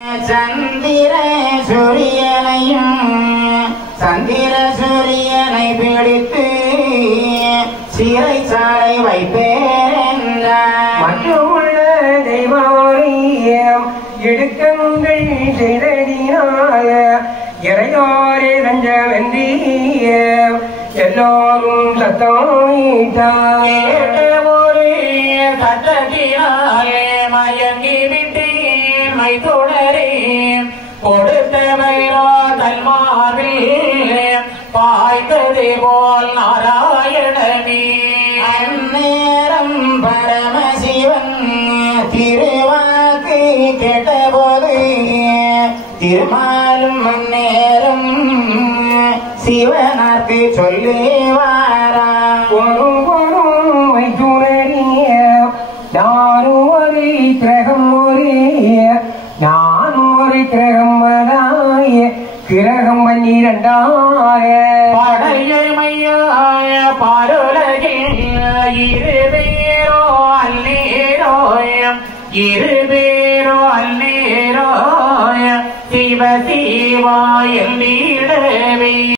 சந்திர சூரியனையும் சந்திர சூரியனை பிடித்து சிறைச்சாலை வைப்பேன் மற்றுள்ள தெய்வாரியம் இடுக்கங்கள் செய்ததினாய இறையாரே தஞ்சவென்றிய எல்லாரும் சத்தமிட்டார் ஒரு சத்தத்தினாலே மயங்கி விட்டேன் மை தொடரேன் கொடுத்தவைரோ தல்மாவில் பாய்ந்ததே போல் நாராயணனே அந்நேரம் பரமசிவன் திருவாக்கு கேட்டபோது திருமாலும் அந்நேரம் சிவனார்க்கு சொல்லுவாரா ஒரு துணரிய நானும் ஒரு கிரகம் நானும் ஒரு கிரகம் கிரகம் 12 படையமையாய பாருலகில் இருவேரோ அல்லேரோயம் இருவேரோ அல்லேரோயம் சிவ சிவாயல்லி